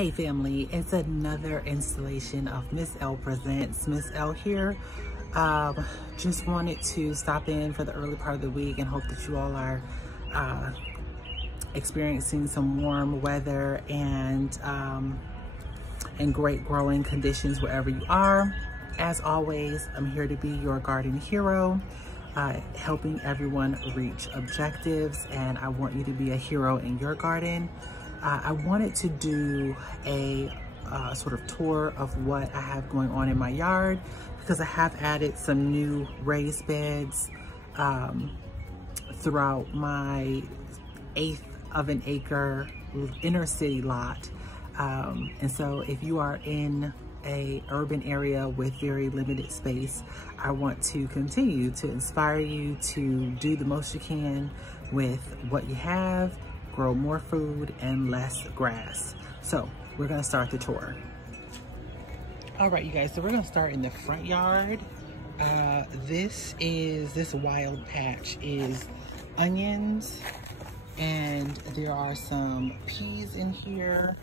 Hey family, it's another installation of MsEllePresents. Miss Elle here. Just wanted to stop in for the early part of the week and hope that you all are experiencing some warm weather and great growing conditions wherever you are. As always, I'm here to be your garden hero, helping everyone reach objectives, and I want you to be a hero in your garden. I wanted to do a sort of tour of what I have going on in my yard because I have added some new raised beds throughout my 1/8 of an acre inner city lot. And so if you are in a urban area with very limited space, I want to continue to inspire you to do the most you can with what you have, grow more food and less grass. So we're gonna start the tour. All right, you guys, so we're gonna start in the front yard. This wild patch is onions, and there are some peas in here.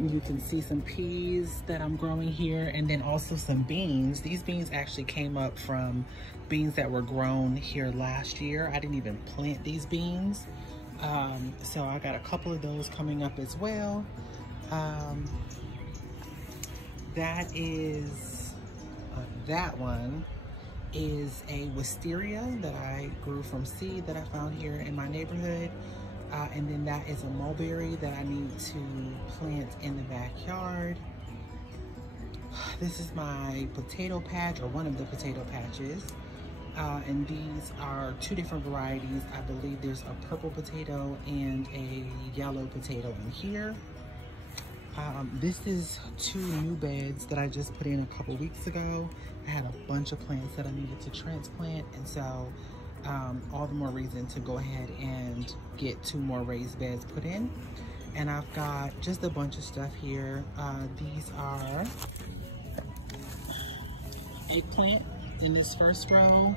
You can see some peas that I'm growing here, and then also some beans. These beans actually came up from beans that were grown here last year. I didn't even plant these beans. So I got a couple of those coming up as well. That one is a wisteria that I grew from seed that I found here in my neighborhood. And then that is a mulberry that I need to plant in the backyard. This is my potato patch, or one of the potato patches. And these are two different varieties. I believe there's a purple potato and a yellow potato in here. This is two new beds that I just put in a couple weeks ago. I had a bunch of plants that I needed to transplant, and so all the more reason to go ahead and get 2 more raised beds put in. And I've got just a bunch of stuff here. These are eggplant in this first row,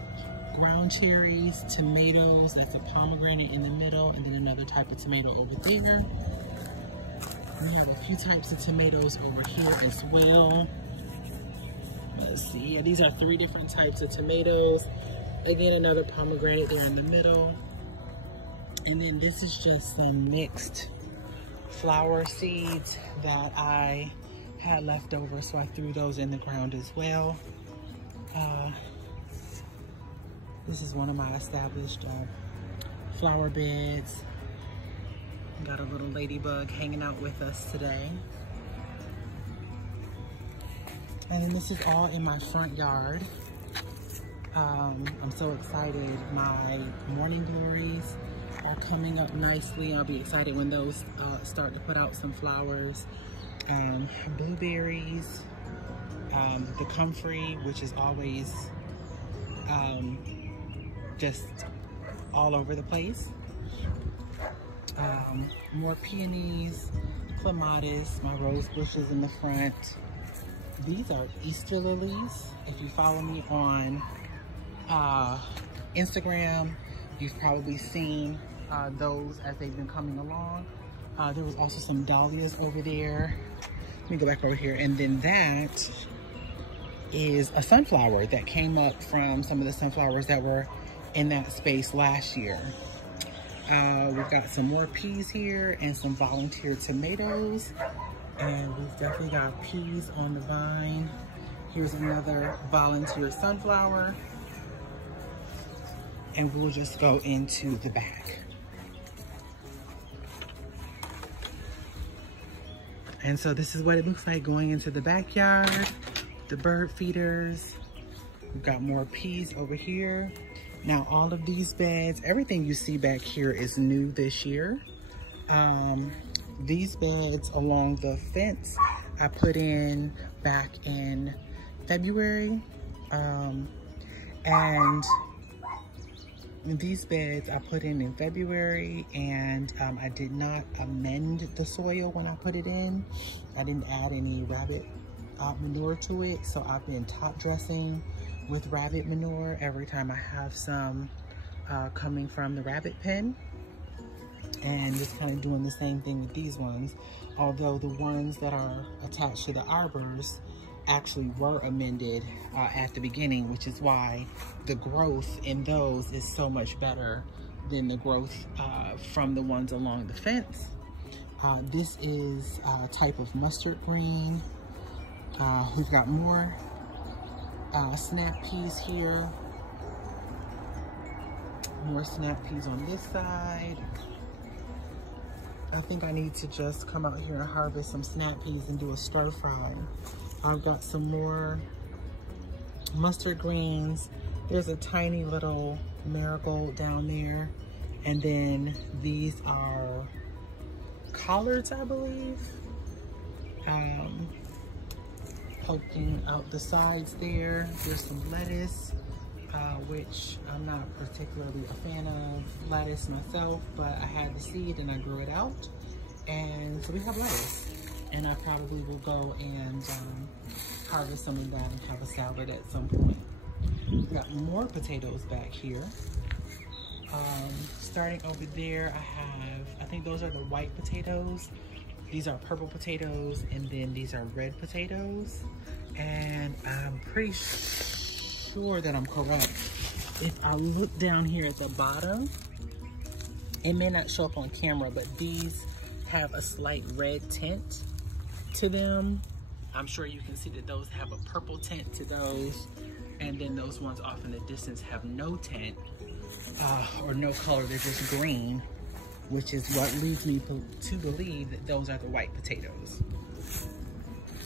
ground cherries, tomatoes, that's a pomegranate in the middle, and then another type of tomato over there. We have a few types of tomatoes over here as well. Let's see, yeah, these are 3 different types of tomatoes, and then another pomegranate there in the middle. And then this is just some mixed flower seeds that I had left over, so I threw those in the ground as well. This is one of my established flower beds. Got a little ladybug hanging out with us today. And then this is all in my front yard. I'm so excited. My morning glories are coming up nicely. I'll be excited when those start to put out some flowers. Blueberries, the comfrey, which is always just all over the place. More peonies, clematis, my rose bushes in the front. These are Easter lilies. If you follow me on Instagram, you've probably seen those as they've been coming along. There was also some dahlias over there. Let me go back over here. And then that is a sunflower that came up from some of the sunflowers that were in that space last year. We've got some more peas here and some volunteer tomatoes. And we've definitely got peas on the vine. Here's another volunteer sunflower. And we'll just go into the back. And so this is what it looks like going into the backyard. The bird feeders. We've got more peas over here. Now all of these beds, everything you see back here is new this year. These beds along the fence I put in back in February. And these beds I put in February, and I did not amend the soil when I put it in. I didn't add any rabbit manure to it, so I've been top dressing with rabbit manure every time I have some coming from the rabbit pen. And just kind of doing the same thing with these ones. Although the ones that are attached to the arbors actually were amended at the beginning, which is why the growth in those is so much better than the growth from the ones along the fence. This is a type of mustard green. We've got more snap peas here. More snap peas on this side. I think I need to just come out here and harvest some snap peas and do a stir fry. I've got some more mustard greens. There's a tiny little marigold down there. And then these are collards, I believe. Poking out the sides there. There's some lettuce, which I'm not particularly a fan of lettuce myself, but I had the seed and I grew it out. And so we have lettuce. And I probably will go and harvest some of that and have a salad at some point. We've got more potatoes back here. Starting over there, I think those are the white potatoes. These are purple potatoes, and then these are red potatoes. And I'm pretty sure that I'm correct. If I look down here at the bottom, it may not show up on camera, but these have a slight red tint to them. I'm sure you can see that those have a purple tint to those. And then those ones off in the distance have no tint or no color, they're just green, which is what leads me to believe that those are the white potatoes.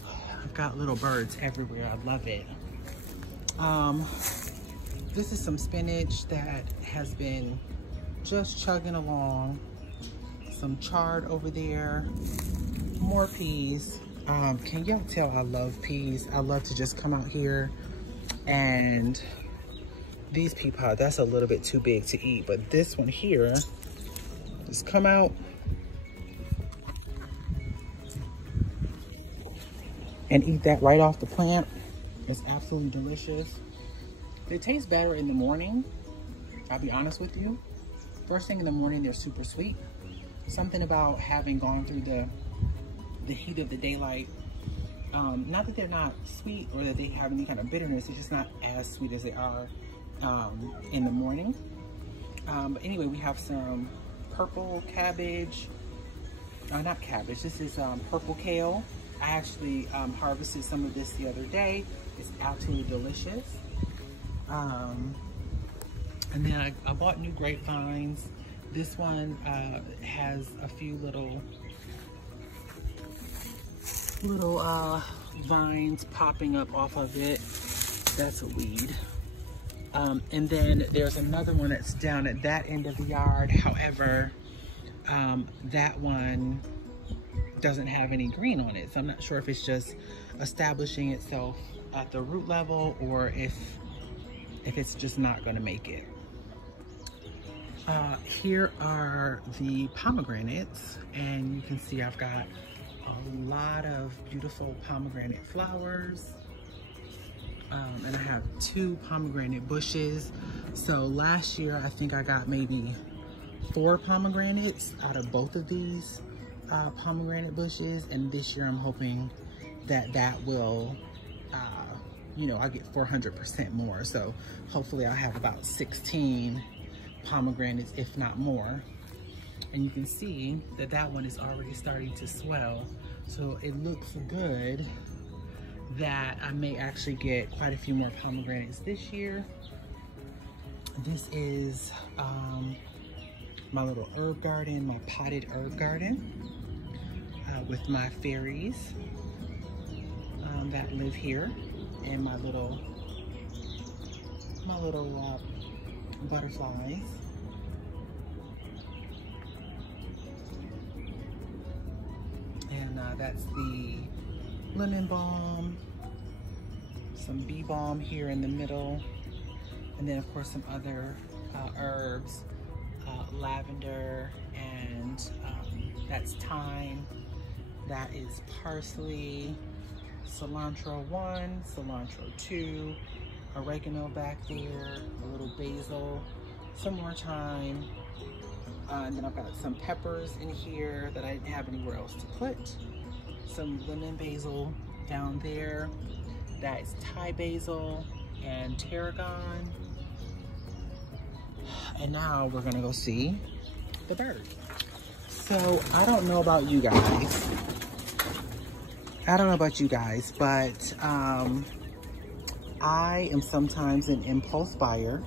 I've got little birds everywhere, I love it. This is some spinach that has been just chugging along. Some chard over there, more peas. Can y'all tell I love peas? I love to just come out here and these pea pods, that's a little bit too big to eat, but this one here, just come out and eat that right off the plant. It's absolutely delicious. They taste better in the morning, I'll be honest with you. First thing in the morning, they're super sweet. Something about having gone through the heat of the daylight. Not that they're not sweet or that they have any kind of bitterness, it's just not as sweet as they are in the morning. But anyway, we have some purple cabbage. Not cabbage, this is purple kale. I actually harvested some of this the other day. It's absolutely delicious. And then I bought new grapevines. This one has a few little vines popping up off of it. That's a weed. And then there's another one that's down at that end of the yard. However, that one doesn't have any green on it. So I'm not sure if it's just establishing itself at the root level or if it's just not gonna make it. Here are the pomegranates, and you can see I've got a lot of beautiful pomegranate flowers. And I have 2 pomegranate bushes. So last year, I think I got maybe 4 pomegranates out of both of these pomegranate bushes. And this year I'm hoping that that will, you know, I get 400% more. So hopefully I'll have about 16 pomegranates, if not more. And you can see that that one is already starting to swell. So it looks good that I may actually get quite a few more pomegranates this year. This is my little herb garden, my potted herb garden with my fairies that live here, and my little butterflies. And that's the lemon balm, some bee balm here in the middle, and then of course some other herbs, lavender, and that's thyme, that is parsley, cilantro 1, cilantro 2, oregano back there, a little basil, some more thyme, And then I've got some peppers in here that I didn't have anywhere else to put. Some lemon basil down there. That is Thai basil and tarragon. And now we're gonna go see the bird. So I don't know about you guys. But I am sometimes an impulse buyer,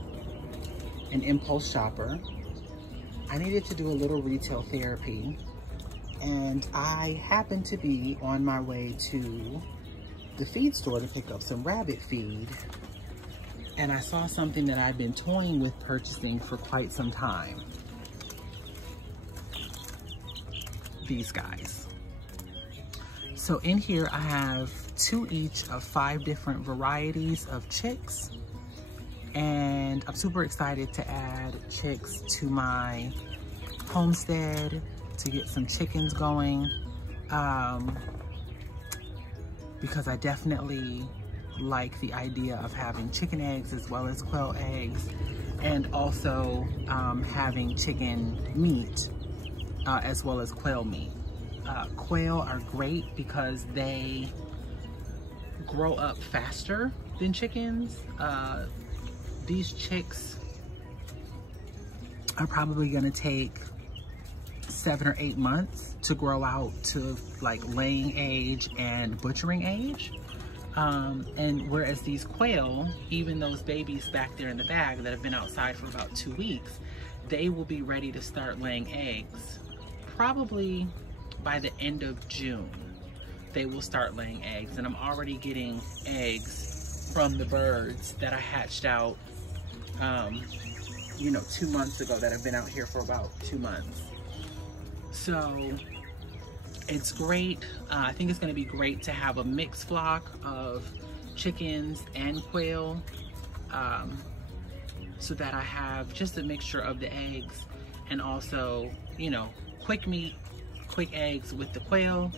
an impulse shopper. I needed to do a little retail therapy, and I happened to be on my way to the feed store to pick up some rabbit feed, and I saw something that I've been toying with purchasing for quite some time. These guys. So in here I have 2 each of 5 different varieties of chicks, and I'm super excited to add chicks to my homestead to get some chickens going, because I definitely like the idea of having chicken eggs as well as quail eggs, and also having chicken meat as well as quail meat. Quail are great because they grow up faster than chickens. These chicks are probably gonna take 7 or 8 months to grow out to like laying age and butchering age. And whereas these quail, even those babies back there in the bag that have been outside for about 2 weeks, they will be ready to start laying eggs. Probably by the end of June, they will start laying eggs. And I'm already getting eggs from the birds that I hatched out, you know, 2 months ago, that have been out here for about 2 months. So it's great. I think it's gonna be great to have a mixed flock of chickens and quail, so that I have just a mixture of the eggs, and also, you know, quick meat, quick eggs with the quail,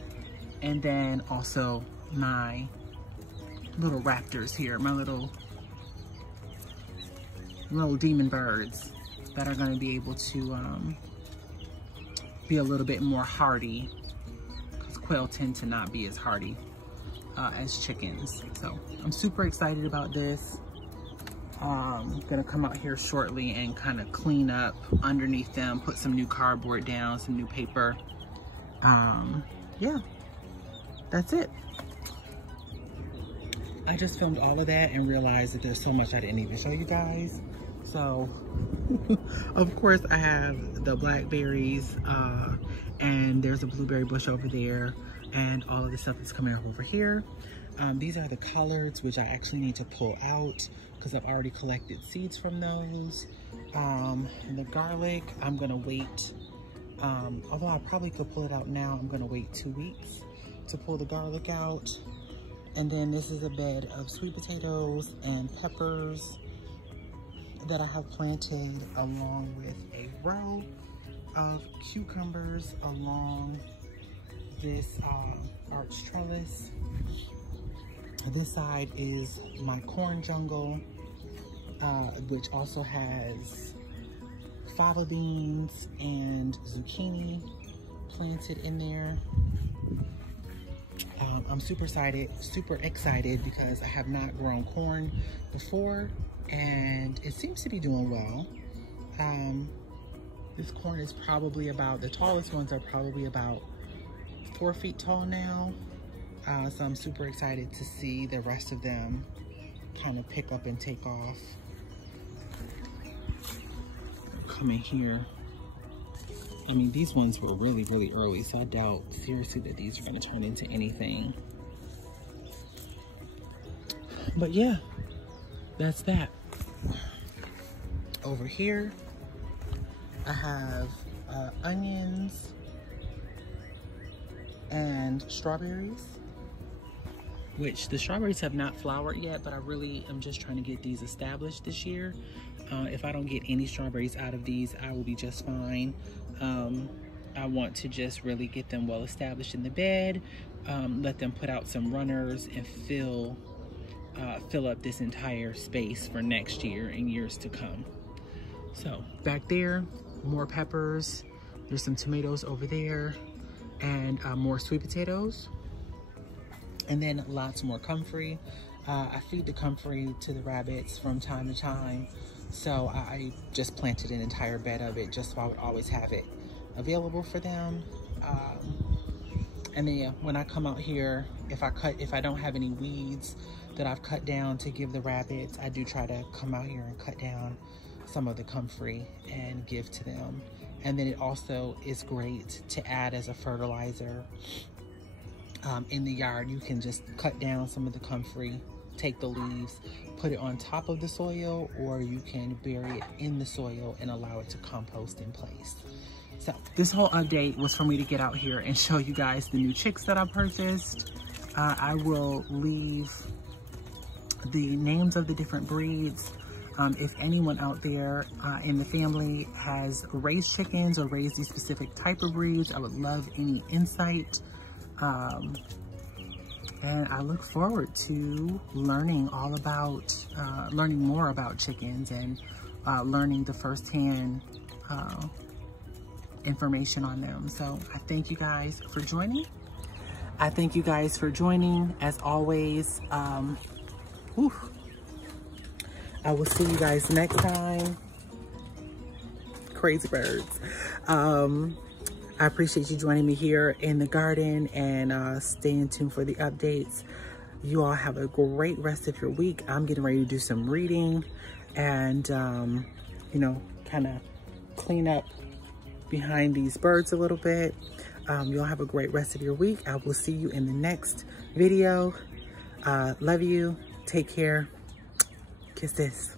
and then also my little raptors here, my little demon birds that are going to be able to be a little bit more hardy, because quail tend to not be as hardy as chickens. So I'm super excited about this. I'm gonna come out here shortly and kind of clean up underneath them, put some new cardboard down, some new paper. Yeah, that's it. I just filmed all of that and realized that there's so much I didn't even show you guys. So, of course, I have the blackberries, and there's a blueberry bush over there, and all of the stuff that's coming up over here. These are the collards, which I actually need to pull out because I've already collected seeds from those. The garlic, I'm gonna wait. Although I probably could pull it out now, I'm gonna wait 2 weeks to pull the garlic out. And then this is a bed of sweet potatoes and peppers that I have planted, along with a row of cucumbers along this arch trellis. This side is my corn jungle, which also has fava beans and zucchini planted in there. I'm super excited because I have not grown corn before, and it seems to be doing well. This corn is probably about, the tallest ones are probably about 4 feet tall now. So I'm super excited to see the rest of them kind of pick up and take off. Come in here. I mean, these ones were really, really early, so I doubt seriously that these are going to turn into anything. But yeah, that's that. Over here, I have onions and strawberries, which the strawberries have not flowered yet, but I really am just trying to get these established this year. If I don't get any strawberries out of these, I will be just fine. I want to just really get them well established in the bed, let them put out some runners and fill up this entire space for next year and years to come. So back there, more peppers. There's some tomatoes over there, and more sweet potatoes. And then lots more comfrey. I feed the comfrey to the rabbits from time to time. So I just planted an entire bed of it just so I would always have it available for them. And then when I come out here, if I don't have any weeds that I've cut down to give the rabbits, I do try to come out here and cut down some of the comfrey and give to them. And then it also is great to add as a fertilizer in the yard. You can just cut down some of the comfrey, take the leaves, put it on top of the soil, or you can bury it in the soil and allow it to compost in place. So this whole update was for me to get out here and show you guys the new chicks that I purchased. I will leave the names of the different breeds. If anyone out there in the family has raised chickens or raised these specific type of breeds, I would love any insight. And I look forward to learning all about, learning more about chickens and learning the firsthand information on them. So I thank you guys for joining. As always. I will see you guys next time. Crazy birds. I appreciate you joining me here in the garden, and staying tuned for the updates. You all have a great rest of your week. I'm getting ready to do some reading and, you know, kind of clean up behind these birds a little bit. You all have a great rest of your week. I will see you in the next video. Love you. Take care. Kisses.